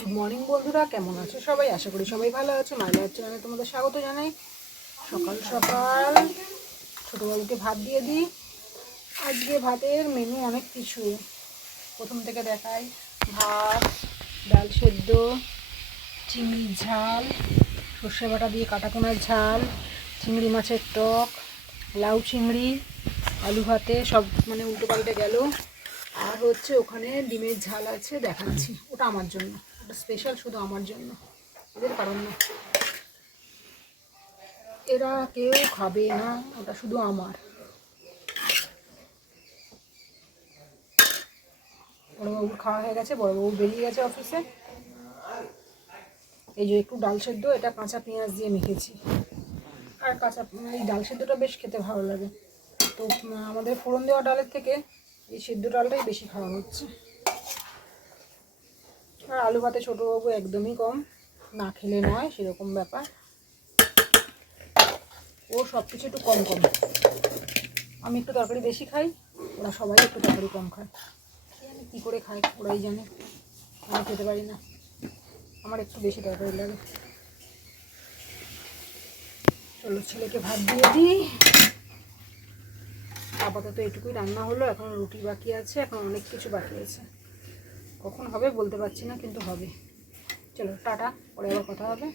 Good morning বন্ধুরা। কেমন আছো সবাই? আশা করি সবাই ভালো আছো। মাইলার চ্যানেলে তোমাদের স্বাগত জানাই। সকাল সকাল ছোটোবাবুকে ভাত দিয়ে দিই। আজকে ভাতের মেনু অনেক কিছু। প্রথম থেকে দেখাই। ভাত, ডাল সেদ্ধ, চিংড়ির ঝাল, সর্ষে বাটা দিয়ে কাটাপোনার ঝাল, চিংড়ি মাছের টক, লাউ চিংড়ি, আলু ভাতে, সব মানে উল্টো পাল্টে গেল। আর হচ্ছে ওখানে ডিমের ঝাল আছে, দেখাচ্ছি। ওটা আমার জন্য। স্পেশাল শুধু আমার জন্য, এদের কারণ না। এরা কেউ খাবে না, ওটা শুধু আমার। বড়োবাবুর খাওয়া হয়ে গেছে বড়োবাবু বেরিয়ে গেছে অফিসে এই যে একটু ডাল সেদ্ধ, এটা কাঁচা পেঁয়াজ দিয়ে মেখেছি। আর কাঁচা, এই ডাল সেদ্ধটা বেশ খেতে ভালো লাগে। তো আমাদের ফোড়ন দেওয়া ডালের থেকে এই সেদ্ধ ডালটাই বেশি খাওয়া হচ্ছে। আলু ভাতে ছোটোবাবু একদমই কম। না খেলে নয়, সেরকম ব্যাপার। ও সব কিছু একটু কম কম। আমি একটু তরকারি বেশি খাই, ওরা সবাই একটু তরকারি কম খায়। জানি কী করে খায়, ওরাই জানে। আমি খেতে পারি না। আমার একটু বেশি তরকারি লাগে। চলো ছেলেকে ভাত দিয়ে দিই। আপাতত এটুকুই রান্না হলো, এখন রুটি বাকি আছে, এখন অনেক কিছু বাকি আছে। কখন হবে বলতে পারছি না কিন্তু হবে। চলো টাটা পরে আবার কথা হবে।